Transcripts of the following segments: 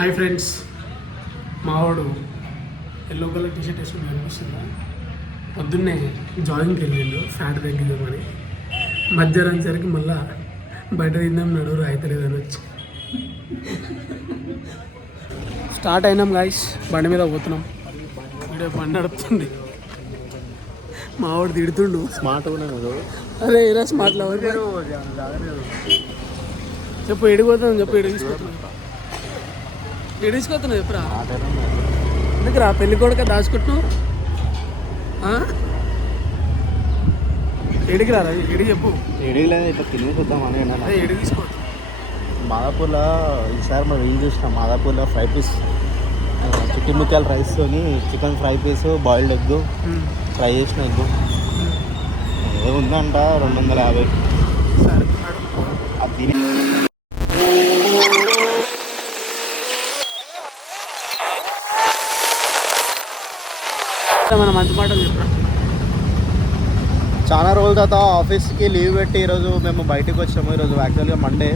Hi friends, మావాడు yellow colour T shirt వేసుకుని కనిపిస్తుందా? పొద్దున్నే జాగింగ్కి వెళ్ళిండు ఫ్యాట్ తగ్గిద్దామని. మధ్యాహ్నం సరికి మళ్ళా బయట తిందాం నడువురు అవుతలేదని వచ్చి స్టార్ట్ అయినాం గాయస్. బండి మీద పోతున్నాం. వీడియో బండి నడుపుతుంది. మావాడు తిడుతుండు స్మార్ట్ అరే ఇలా స్మార్ట్లో చెప్పు ఎడిపోతున్నాం, చెప్పు ఎడి తీసుకొస్తున్నాం చెప్పురా. ఎందుకురా పెళ్లి కొడుక దాచుకుంటున్నావు? ఎడికి రారా, ఎడి చెప్పు. ఎడికి లేదు, ఇట్లా తిరిగి చూద్దామని. ఎడి తీసుకోవద్దు. మాదాపూర్లో ఈసారి మనం ఏం చూసినాం, మాదాపూర్లో ఫ్రై పీస్ చికెన్ ముక్కలు రైస్తోని chicken fry piece boiled egg fry చేసిన ఎగ్ ఏముందంట 250. అది తిని మన మంచి మాటలు చెప్పరా. చాలా రోజుల తర్వాత ఆఫీస్కి లీవ్ పెట్టి ఈరోజు మేము బయటకు వచ్చాము. ఈరోజు యాక్చువల్గా మండే.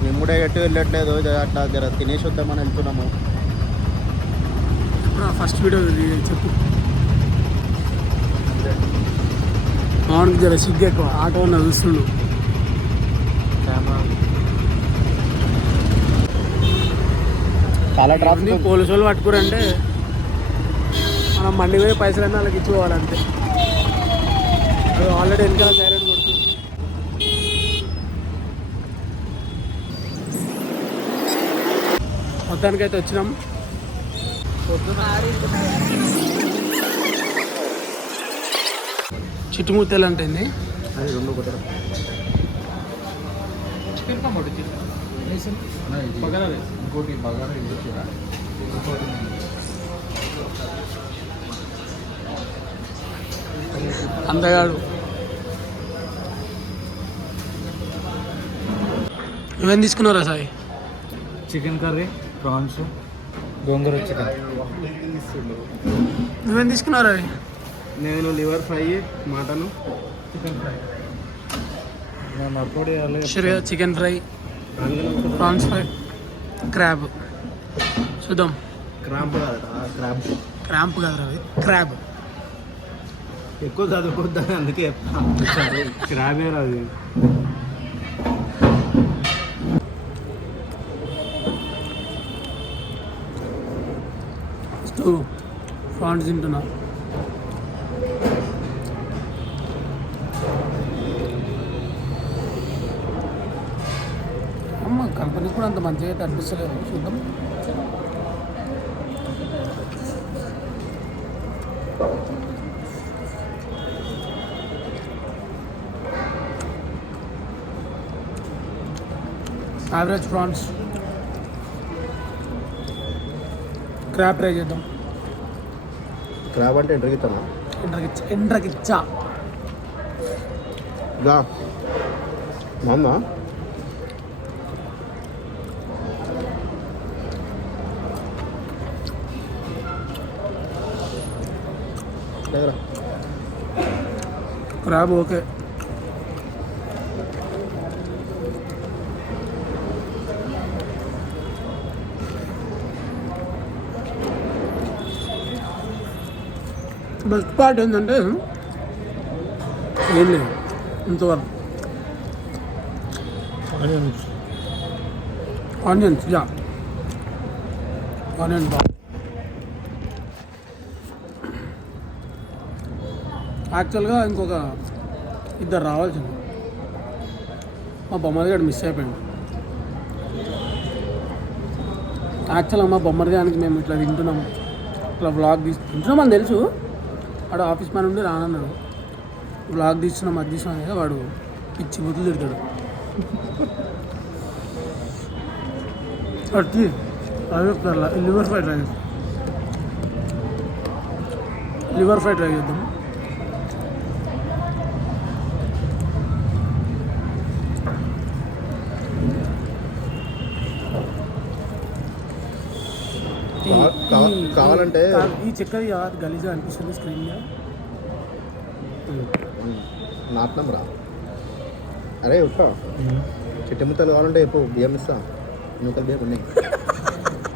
మేము కూడా ఎటు వెళ్ళట్లేదు, అట్లా జర తినేసి వద్దామని వెళ్తున్నాము. ఫస్ట్ వీడియో చెప్పు. మామూలుగా జర సిగ్గు ఎక్కువ, ఆటో ఉన్న చూస్తుండు. చాలా ట్రాఫిక్. పోలీసు వాళ్ళు పట్టుకురంటే మనం మండి పోయి పైసలన్నీ వాళ్ళకి ఇచ్చిపోవాలంతే. అది ఆల్రెడీ వెనకాల సైరన్ కొడుతుంది. మొత్తానికైతే వచ్చినాం. చిట్టుముత్తలు అంటే అది 2 ఒకటి. ఇంకోటి బగారా అందగాడు. నువ్వేం తీసుకున్నారా Sai? Chicken curry, prawns, gongura chicken. నువ్వేం తీసుకున్నారా? నేను liver fry, mutton, chicken fry. Chicken fry, prawns fry, crab. చూద్దాం. క్రాంప్ కాదు, క్రాంప్ కాదు రవి, క్రాబ్. ఎక్కువ చదువుకోద్దని అందుకే క్రాబే రాదు. ప్రాన్స్ తింటున్నా. అమ్మ కంపెనీ కూడా అంత మంచిగా అయితే అనిపిస్తలేదు. చూద్దాం. Average prawns. క్రాబ్ ట్రై చేద్దాం. క్రాబ్ అంటే ఎండ్రగిస్తానా? ఎండ్రగిచ్చా మామ. Crab okay. బెస్ట్ పార్ట్ ఏంటంటే ఏం లేదు ఇంతవరకు. ఆనియన్స్ యా ఆనియన్ బాగా. యాక్చువల్గా ఇంకొక 2 రావాల్సింది. మా బొమ్మది గారు మిస్ అయిపోయింది. యాక్చువల్గా మా బొమ్మది దానికి మేము ఇట్లా తింటున్నాం, ఇట్లా వ్లాగ్ తింటున్నాం అని తెలుసు. వాడు ఆఫీస్ పని ఉండి రానన్నాడు. వ్లాగ్ తీస్తున్నాం, అది తీస్తున్నాం కదా, వాడు పిచ్చి బుద్ధులు తిడతాడు. అట్టి లివర్ ఫ్రై ట్రై చేద్దాం. లివర్ ఫ్రై ట్రై చేద్దాం. కావాలంటే ఈ చక్కెర గలీజా అనిపిస్తుంది స్క్రీన్ మీద. నాట్నం రా. అరే ఉట్లా చిట్టి ముత్తలు కావాలంటే ఎప్పుడు బియ్యం ఇస్తా. నూకలు బేర్ ఉన్నాయి.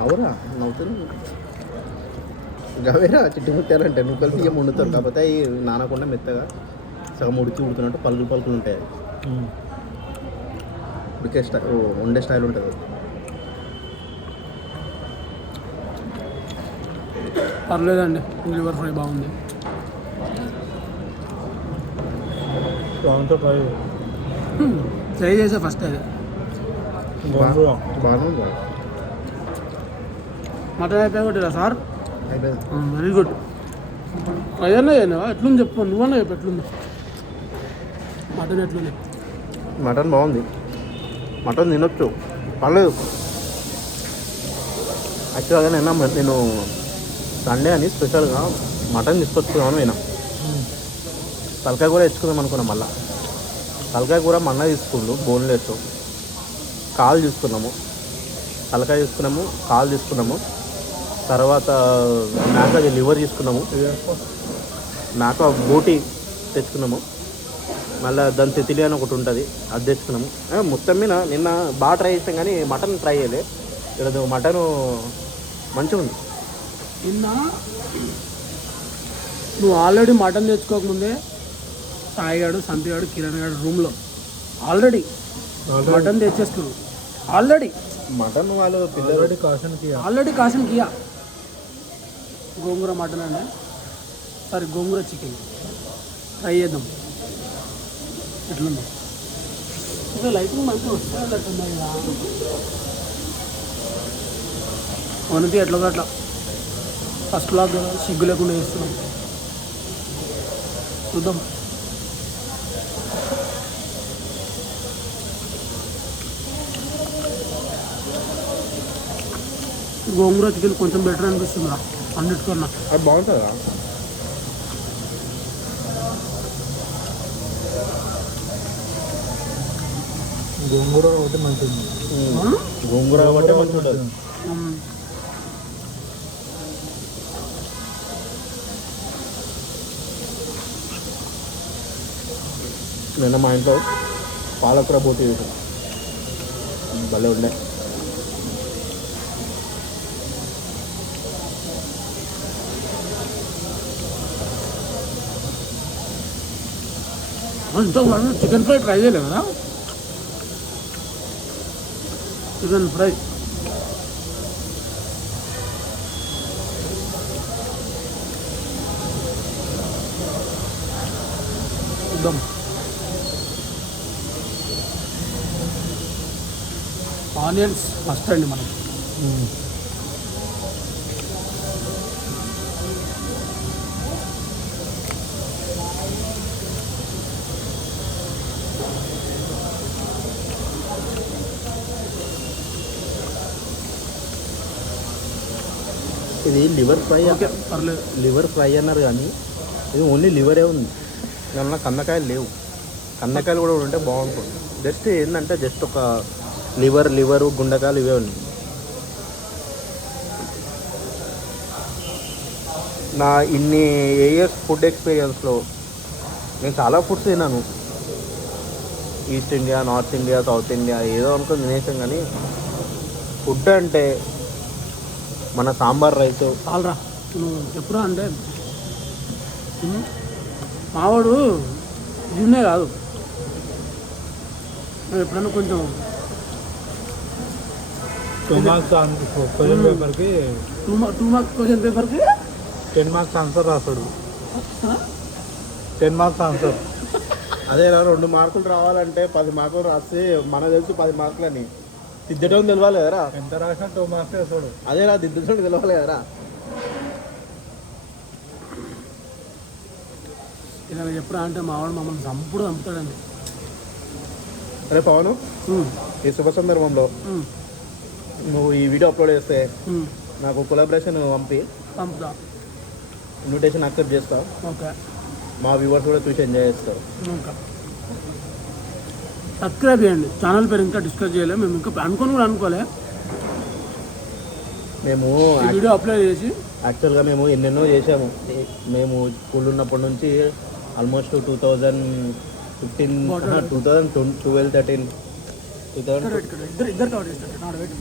అవురా నవ్వుతుంది. గవేరా చిట్టి ముత్యాలంటే నూకలు తీయ వండుతారు, కాకపోతే అవి నానకుండా మెత్తగా సగం ఉడికి ఉడుకున్నట్టు పలుకులు పలుకులు ఉంటాయి. ఉడికే స్టైల్ వండే స్టైల్ ఉంటుంది. పర్లేదండి, లివర్ ఫ్రై బాగుంది. ట్రై చేసా ఫస్ట్ అది. బాగానే ఉంది. మటన్ అయిపోయి కొట్టిరా సార్? అయిపోయింది. Very good. ఏదన్నా చేయనా ఎట్లుంది చెప్పు, నువ్వన్నా చెప్పు ఎట్లుంది మటన్, ఎట్లుంది? మటన్ బాగుంది, మటన్ తినొచ్చు, పర్లేదు. యాక్చువల్గా నేను సండే అని స్పెషల్గా మటన్ తీసుకొచ్చుకున్నాను. నేను తలకాయ కూర తెచ్చుకుందాం అనుకున్నాం. మళ్ళీ తలకాయ కూర మన్న తీసుకుండు, బోన్లెస్. కాలు తీసుకున్నాము, తలకాయ తీసుకున్నాము, కాలు తీసుకున్నాము. తర్వాత మేక లివర్ తీసుకున్నాము, మేక బోటి తెచ్చుకున్నాము. మళ్ళీ దాని తెతిలి అని ఒకటి ఉంటుంది, అది తెచ్చుకున్నాము. మొత్తం మీద నిన్న బాగా ట్రై చేసాం కానీ మటన్ ట్రై చేయలే. ఈరోజు మటను మంచిగా ఉంది. నిన్న నువ్వు ఆల్రెడీ మటన్ తెచ్చుకోకముందే సాయిగాడు, సంతిగాడు, కిరణ్ గాడు రూమ్లో ఆల్రెడీ మటన్ తెచ్చేస్తున్నావు. ఆల్రెడీ మటన్ వాళ్ళు పిల్లలు కాసిన కియా గోంగూర మటన్ అండి, సారీ గోంగూర చికెన్ ట్రై చేద్దాం. ఎట్లుంది? ఇంకా లైటింగ్ మంచిగా వస్తుంది. వనతి ఎట్లా అట్లా ఫస్ట్ లాగ్ సిగ్గు లేకుండా చేస్తున్నాం. చూద్దాం. గోంగూర చికెన్ కొంచెం బెటర్ అనిపిస్తుంది రా అన్నిటికన్నా. అది బాగుంటుందా? గోంగూర ఒకటి మంచిది. గోంగూర ఒకటే మంచిగా ఉంటుంది. నిన్న మా ఇంట్లో పాలకూర బోటి వేసాం, భలే ఉండే. చికెన్ ఫ్రై ట్రై చేయలేదు కదా? చికెన్ ఫ్రై చూద్దాం. ఆనియన్స్ ఫస్ట్ అండి మనం. ఇది లివర్ ఫ్రై. ఓకే పర్లేదు. లివర్ ఫ్రై అన్నారు కానీ ఇది ఓన్లీ లివరే ఉంది. దానిలో కన్నకాయలు లేవు. కన్నకాయలు కూడా ఉంటే బాగుంటుంది. జస్ట్ ఏంటంటే జస్ట్ ఒక లివరు గుండకాయలు ఇవే ఉన్నాయి. నా ఇన్ని ఇయర్స్ ఫుడ్ ఎక్స్పీరియన్స్లో నేను చాలా ఫుడ్స్ తిన్నాను. East India, north India, south India ఏదో అనుకుని తినేసాం. కానీ ఫుడ్ అంటే మన సాంబార్ రైస్ చాలరా. నువ్వు చెప్పురా అంటే మావాడు ఇన్నే కాదు, ఎప్పుడన్నా కొంచెం 2 మార్క్స్ క్వశ్చన్ పేపర్కి 2 మార్క్స్ క్వశ్చన్ పేపర్కి 10 మార్క్స్ ఆన్సర్ రాస్తాడు. 10 మార్క్స్ ఆన్సర్. అదేనా 2 మార్కులు రావాలంటే 10 మార్కులు రాస్తే మన తెలిసి 10 మార్కులని దిద్దడం తెలవాలి కదరా. ఎంత రాసినా 2 మార్క్స్ వేస్తాడు. అదేనా దిద్దడం తెలవాలి కదరా. ఏదైనా చెప్పురా అంటే మావాడు మమ్మల్ని చంపుతాడండి. అరే పవను, ఈ శుభ సందర్భంలో నువ్వు ఈ వీడియో అప్లోడ్ చేస్తే నాకు కొలాబరేషన్ పంపుతా, ఇన్విటేషన్ యాక్సెప్ట్ చేస్తా. ఓకే. మా వ్యూవర్స్ కూడా చూసి ఎంజాయ్ చేస్తారు. ఓకే, సబ్స్క్రైబ్ చేయండి. ఛానల్ పేరు ఇంకా డిస్కస్ చేయలేదు, మేము ఇంకా అనుకోని కూడా అనుకోలే. మేము వీడియో అప్లోడ్ చేసి యాక్చువల్గా మేము ఎన్నెన్నో చేసాము. మేము స్కూల్ ఉన్నప్పటి నుంచి ఆల్మోస్ట్ 2015, 2012, 13 ఇక్కడ ఇద్దరు కవర్ చేస్తారు నాడు పెట్టు.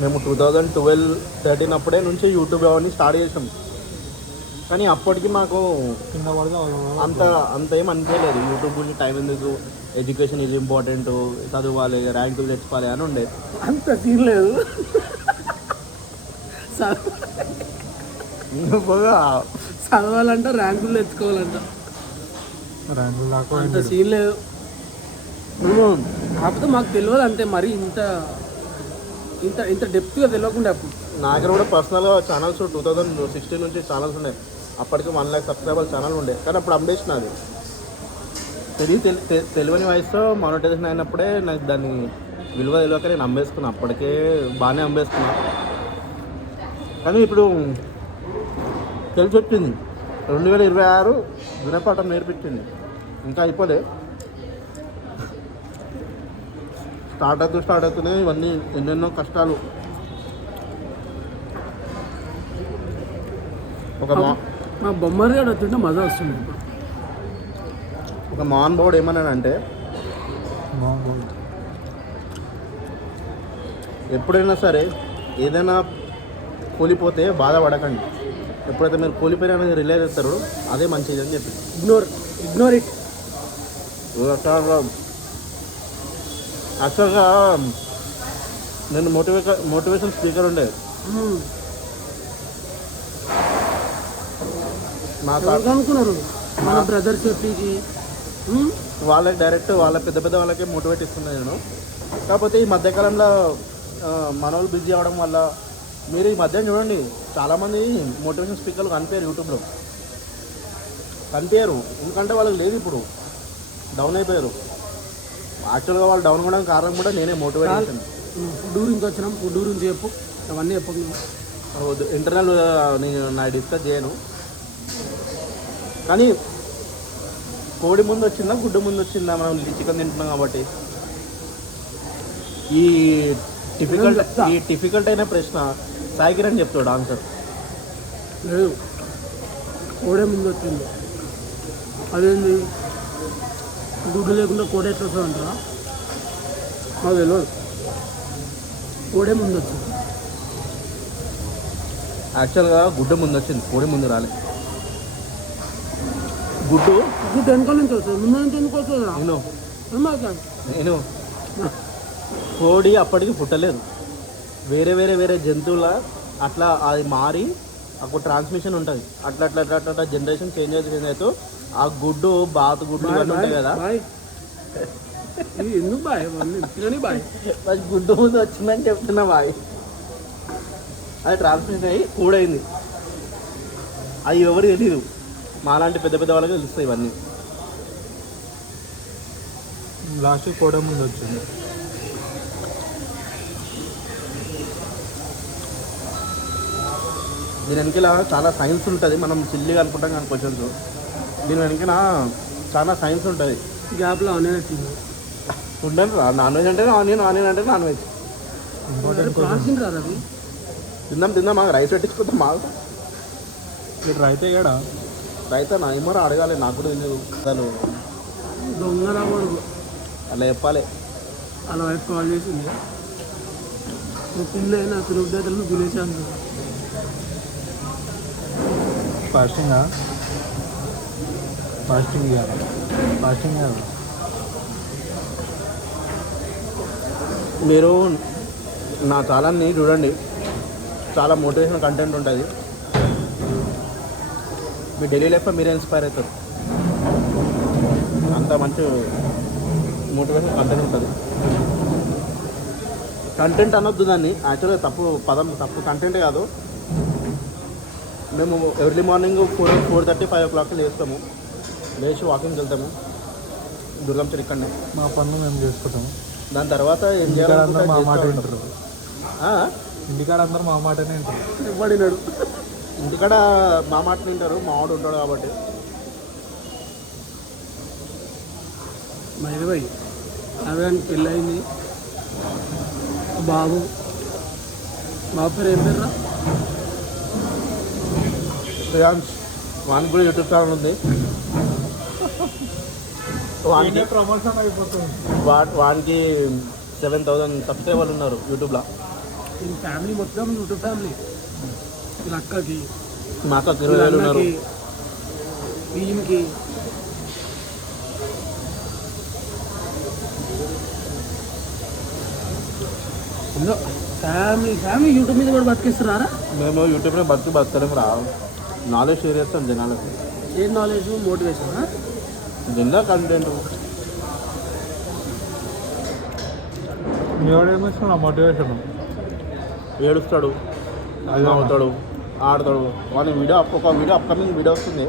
మేము 2012-13 అప్పుడే నుంచి యూట్యూబ్ అవన్నీ స్టార్ట్ చేసాం. కానీ అప్పటికి మాకు కింద పడగా అంత ఏం అనిపించలేదు. యూట్యూబ్ గురించి టైం ఎందుకు, ఎడ్యుకేషన్ ఇది ఇంపార్టెంట్, చదవాలి, ర్యాంకులు తెచ్చుకోవాలి అని ఉండే. అంత సీన్ లేదు. చదవాలంట, ర్యాంకులు తెచ్చుకోవాలంట, ర్యాంకులు దాకా అంత సీన్ లేదు. కాకపోతే మాకు తెలియదు అంతే, మరి ఇంత ఇంత ఇంత డెప్త్గా తెలియకుండా అప్పుడు. నా దగ్గర కూడా పర్సనల్గా ఛానల్స్ 2016 నుంచి ఛానల్స్ ఉన్నాయి. అప్పటికి 1 lakh సబ్స్క్రైబర్ ఛానల్ ఉండే. కానీ అప్పుడు అప్డేషన్ అది తెలియని వయసులో మానిటైజేషన్ అయినప్పుడే నాకు దాన్ని విలువ తెలియక నేను అమ్మేసుకున్నాను. అప్పటికే బాగానే అమ్మేసుకున్నా. కానీ ఇప్పుడు తెలిసి వచ్చింది. 2026 గుణపాఠం నేర్పించింది. ఇంకా అయిపోలే, స్టార్ట్ అవుతున్నాయి ఇవన్నీ, ఎన్నెన్నో కష్టాలు. మా బొమ్మరి గారు వస్తుంటే మజా వస్తుంది. ఒక మోహన్ బాబుడు ఏమన్నానంటే, ఎప్పుడైనా సరే ఏదైనా కూలిపోతే బాధపడకండి, ఎప్పుడైతే మీరు కూలిపోయినా అనేది రిలైజ్ చేస్తారో అదే మంచిది అని చెప్పి. Ignore it. యాక్చువల్గా నేను మోటివేషన్ స్పీకర్ ఉండే. అనుకున్నారు మన బ్రదర్స్ పీజీ వాళ్ళకి డైరెక్ట్ వాళ్ళ పెద్ద వాళ్ళకే మోటివేట్ ఇస్తున్నాను నేను. కాకపోతే ఈ మధ్యకాలంలో మన వాళ్ళు బిజీ అవ్వడం వల్ల, మీరు ఈ మధ్య చూడండి చాలామంది మోటివేషన్ స్పీకర్లు కనిపించారు యూట్యూబ్లో, కనిపించారు. ఎందుకంటే వాళ్ళకి లేదు, ఇప్పుడు డౌన్ అయిపోయారు. యాక్చువల్గా వాళ్ళు డౌన్ అవ్వడానికి కారణం కూడా నేనే మోటివేట్ చేశాను. ఫుడ్ గురించి వచ్చినాం, ఫుడ్ గురించి చెప్పు, అవన్నీ చెప్పకుండా ఇంటర్నల్ నేను నా డిస్కస్ చేయను. కానీ కోడి ముందు వచ్చిందా గుడ్డు ముందు వచ్చిందా, మనం చికెన్ తింటున్నాం కాబట్టి. ఈ డిఫికల్ట్ అయిన ప్రశ్న సాయి కిరణ్ చెప్తాడు ఆన్సర్. లేదు, కోడే ముందు వచ్చింది. అదేంటి గుడ్డు లేకుండా కోడ ఎట్లా వస్తుంది అంటారా? మాకు తెలియదు, కోడే ముందు వచ్చింది. యాక్చువల్గా గుడ్డు ముందు వచ్చింది, కోడి ముందు రాలేదు. గుడ్డు వెనకాల నుంచి వస్తుంది, ముందు నుంచి ఎందుకు వస్తుంది? నేను కోడి అప్పటికి పుట్టలేదు. వేరే జంతువుల అట్లా అది మారి అప్పుడు ట్రాన్స్మిషన్ ఉంటుంది. అట్లా జనరేషన్ చేంజ్ అవుతూ ఆ గుడ్డు బాతు గుడ్డు ఇవన్నీ ఉంటాయి కదా, ఎందుకు బాయ్ బాయ్ గుడ్డు ముందు వచ్చిందని చెప్తున్నా బాయ్. అది ట్రాన్స్మిషన్ అయ్యి కూడైంది. అవి ఎవరు తెలియదు, మాలాంటి పెద్ద వాళ్ళకి తెలుస్తాయి ఇవన్నీ. లాస్ట్ కోడ ముందు వచ్చింది. దీని వెనకాల చాలా సైన్స్ ఉంటుంది. మనం సిల్లిగా అనుకుంటాం కానీ క్వశ్చన్స్, దీని వెనకాల చాలా సైన్స్ ఉంటుంది. గ్యాప్లో ఆనియన్ ఉండండి, నాన్ వెజ్ అంటే ఆనియన్ అంటే నాన్ వెజ్. తిందాం మాకు రైస్ పెట్టించుకుందాం. మాకు ఇక్కడ రైతే కదా రైతా నా ఏమో అడగాలి, నాకు కూడా తెలియదు. అసలు దొంగ రాకూడదు అలా చెప్పాలి. అలా వైపు కాల్ చేసింది, పిల్ల నా తిరుగుదేతలను తినేసాను. ఫాస్టింగ్ కాదు. మీరు నా ఛానల్ని చూడండి, చాలా మోటివేషనల్ కంటెంట్ ఉంటుంది. మీ డైలీ లైఫ్లో మీరే ఇన్స్పైర్ అవుతారు. అంత మంచి మోటివేషనల్ కంటెంట్ ఉంటుంది. కంటెంట్ అనొద్దు దాన్ని, యాక్చువల్గా తప్పు కంటెంటే కాదు. మేము ఎర్లీ మార్నింగ్ 4:30, 5 o'clock లేస్తాము. లేచి వాకింగ్కి వెళ్తాము దుర్గం చెట్టు ఇక్కడనే. మా పనులు మేము చేసుకుంటాము. దాని తర్వాత ఏం మా మాట చేయాలి? వింటారు. ఇంటికాడ అందరూ మా మాటనే వింటారు. ఇవ్వడినాడు ఇంటికాడ మా మాట వింటారు, మా వాడు ఉంటాడు కాబట్టి. మైదవాయి అదే పెళ్ళయింది. బాబు పేరు ఏం పేరు రా? శ్రేయాన్స్. వానికి కూడా యూట్యూబ్ ఛానల్ ఉంది. వానికి ప్రమోషన్ అయిపోతుంది. వానికి 7,000 సబ్స్క్రైబర్లు ఉన్నారు యూట్యూబ్లో. ఈ ఫ్యామిలీ మొత్తం యూట్యూబ్ ఫ్యామిలీ. వీళ్ళ అక్కకి, మా అక్కకి 20,000 ఉన్నారు. ఈయనకి ఫ్యామిలీ యూట్యూబ్ మీద కూడా బతికిస్తున్నారా? మేము యూట్యూబ్లో బతకలేము రా. నాలెడ్జ్ షేర్ చేస్తాం జనాలకి. ఏం నాలెడ్జ్, మోటివేషన్? General content. ఎవడేమిస్తున్నా మోటివేషన్? ఏడుస్తాడు, అవుతాడు, ఆడతాడు. వాని ఒక వీడియో అప్కమింగ్ వీడియో వస్తుంది.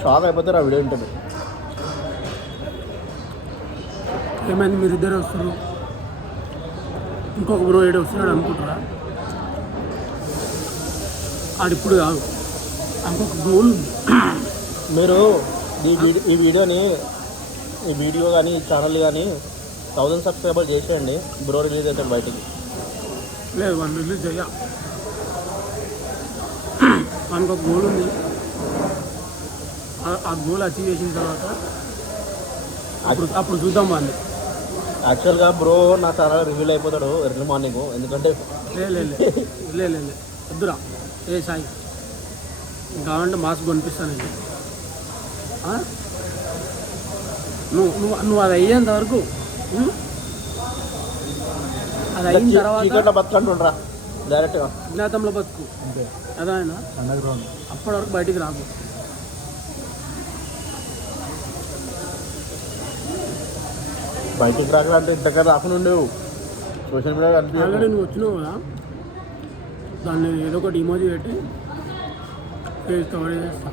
షాక్ అయిపోతారు ఆ వీడియో ఇంటర్వ్యూ. ఏమైంది మీరిద్దరే వస్తారు, ఇంకొక బ్రో ఏడు వస్తున్నాడు అనుకుంటారా? ఆడిప్పుడు కాదు, ఇంకొక గోల్ ఉంది. మీరు ఈ వీడియో కానీ ఈ ఛానల్ కానీ 1000 సబ్స్క్రైబర్ చేసేయండి. బ్రో రిలీజ్ అవుతాడు బయటికి. లేదు, వన్ రిలీజ్ చెయ్య. మనకు ఒక గోల్ ఉంది. ఆ గోల్ అచీవ్ చేసిన తర్వాత అప్పుడు చూద్దాం వాడిని. యాక్చువల్గా బ్రో నా ఛానల్ రివీల్ అయిపోతాడు ఎర్లీ మార్నింగ్. ఎందుకంటే లే వద్దురా. ఏ సాయి, కావాలంటే మాస్క్ కొనిపిస్తానండి. నువ్వు అది అయ్యేంత వరకు, అది అయిన తర్వాత బతుకుంటుండ్రా డైరెక్ట్గా జ్ఞాతంలో బతుకు. అదేనా అండర్ గ్రౌండ్. అప్పటి వరకు బయటికి రాకు. బయటికి రాకంటే ఇంతకన్నా రాకుండా ఉండేవు. సోషల్ మీడియా ఆల్రెడీ నువ్వు వచ్చినావు కదా, దాన్ని ఏదో ఒకటి ఇమోజీ పెట్టి ఫేస్ కవర్ చేస్తా,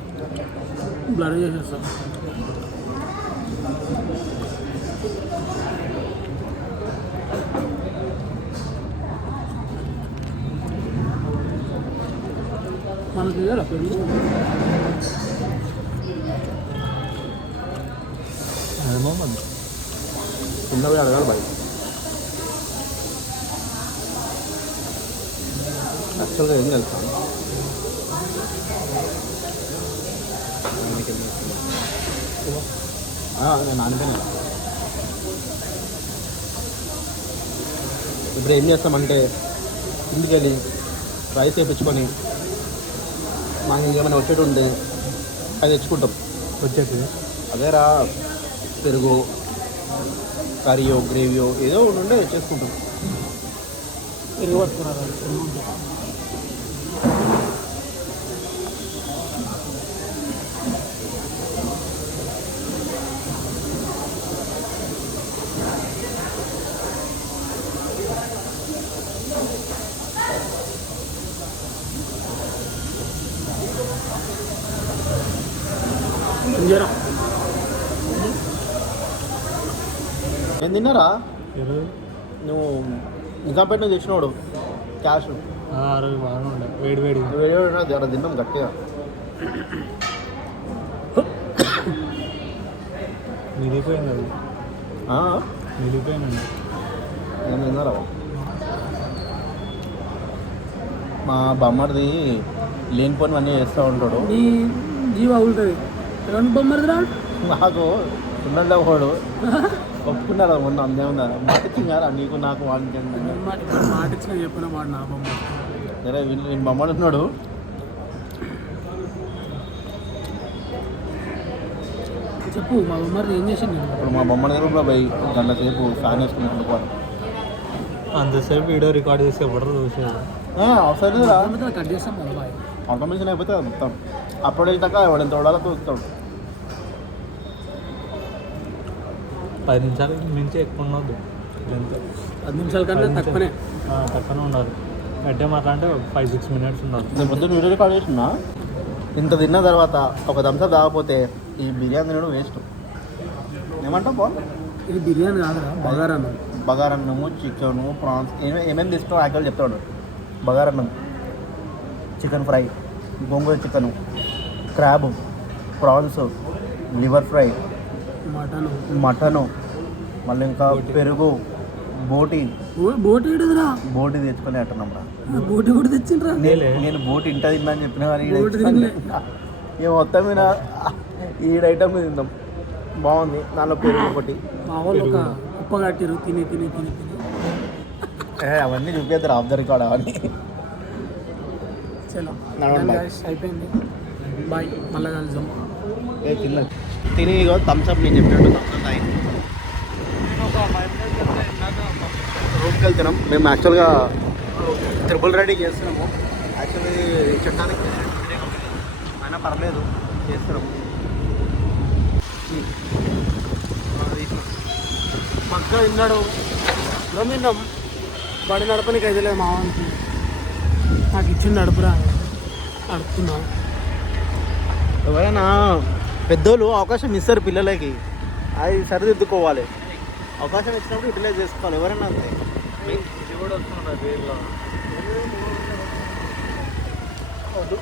బ్లర్ చేసేస్తా. మనకు ఇదేరా పెరుగు. ఏమో మరి ఉన్నవి అడగాలి బయట. యాక్చువల్గా ఏం తెలుసా, నేను అనుకున్నా ఇప్పుడు ఏం చేస్తామంటే ఇంటికి వెళ్ళి రైస్ వేయించుకొని మాకు ఇంకేమైనా వచ్చేటి ఉంటే అది తెచ్చుకుంటాం. వచ్చేది అదేరా పెరుగు కర్రీయో గ్రేవీయో ఏదో ఒకటి ఉంటే చేసుకుంటాం. పెరుగు పట్టుకున్నారా? నేను తిన్నారా? ఈరోజు నువ్వు నిజాంపేట నుంచి తెచ్చినవాడు క్యాష్ ఆ రోజు బాగానే ఉండే వేడి వేడి జర తిన్నాం గట్టిగా. మిగిలిపోయింది అది, మిగిలిపోయింది. నేను తిన్నారా? మా బొమ్మడిది లేనిపోనివన్నీ చేస్తూ ఉంటాడు. నీ జీవ అవుతుంది. రెండు బొమ్మది రా. నాకు ఉన్నట్లే ఒకడు ఒప్పుకున్నారా మొన్న అందేమన్నా మాట ఇచ్చిందారా నీకు నాకు వాడికి మాట ఇచ్చిన చెప్పిన మాట నా బొమ్మ. సరే వీళ్ళు బొమ్మడు ఉన్నాడు. చెప్పు, మా బొమ్మది ఏం చేసింది? ఇప్పుడు మా బొమ్మడి దగ్గర కూడా పోయి గంట సేపు ఫ్యాన్ వేసుకుని వండుకోవాలి. అంతసేపు వీడియో రికార్డ్ చేసి ఎవరు చూసేది అవసరం కట్ చేస్తాం కదా బాయ్. ఆటోమేషన్ అయిపోతే మొత్తం అప్పుడు వెళ్తాక వాడు ఎంత వడాలో చూస్తాడు. 10 నిమిషాలు మించి ఎక్కువ ఉండొద్దు. 10 నిమిషాల కన్నా తక్కువనే తక్కువనే ఉండాలి. అంటే మాట్లాడితే 5-6 మినిట్స్ ఉండాలి. నేను పొద్దున్న వీడియో రికార్డ్ చేస్తున్నా. ఇంత తిన్న తర్వాత ఒక దంసప్ తాగకపోతే ఈ బిర్యానీ తినడం వేస్ట్. ఏమంటావు పో? ఇది బిర్యానీ కాదురా, బగారన్నం. బగారన్నము, చికెను, ప్రాన్స్ ఏమేమి తీసుకో యాక్చువల్ చెప్తాడు. బగారన్నం, chicken fry, gongura chicken, crab, prawns, liver fry, mutton, మళ్ళీ ఇంకా పెరుగు, బోటి బోట్ ఏడుదిరా బోటి తెచ్చుకొని అంటున్నాం బోట్ కూడా తెచ్చిండ్రా నేను బోటి ఇంట తిన్నా అని చెప్పిన కానీ బోటి తినలే. ఇక మొత్తం మీద ఈ ఐటమ్ తిందాం బాగుంది దానిలో పెరుగు ఒకటి మా వాళ్ళు ఒక ఉప్ప కట్టిరు తిని తిని తిని తిని అవన్నీ చూపిద్దరు ఆఫ్ ద రికార్డ్ అవన్నీ చలో నడవండి. guys, అయిపోయింది బాయ్ మళ్ళీ కలుద్దాం తిన్నా తిని ఇగో థమ్స్అప్ నేను చెప్పినట్టు థమ్స్అప్ తాగి రూమ్కి వెళ్తున్నాం మేము యాక్చువల్గా ట్రిపుల్ రెడీ చేస్తున్నాము యాక్చువల్లీ చుట్టానికి అయినా పర్లేదు చేస్తున్నాం పక్క తిన్నాడు తిన్నాం బండి నడపనికి అయితే లేదు మా వానికి నాకు ఇచ్చింది నడుపురా నడుపుతున్నా ఎవరైనా పెద్దోళ్ళు అవకాశం ఇస్తారు పిల్లలకి అది సరిదిద్దుకోవాలి అవకాశం ఇచ్చినప్పుడు యూటిలైజ్ చేసుకోవాలి ఎవరైనా అంతే ఇది కూడా వస్తున్నా పేర్లో వద్దు.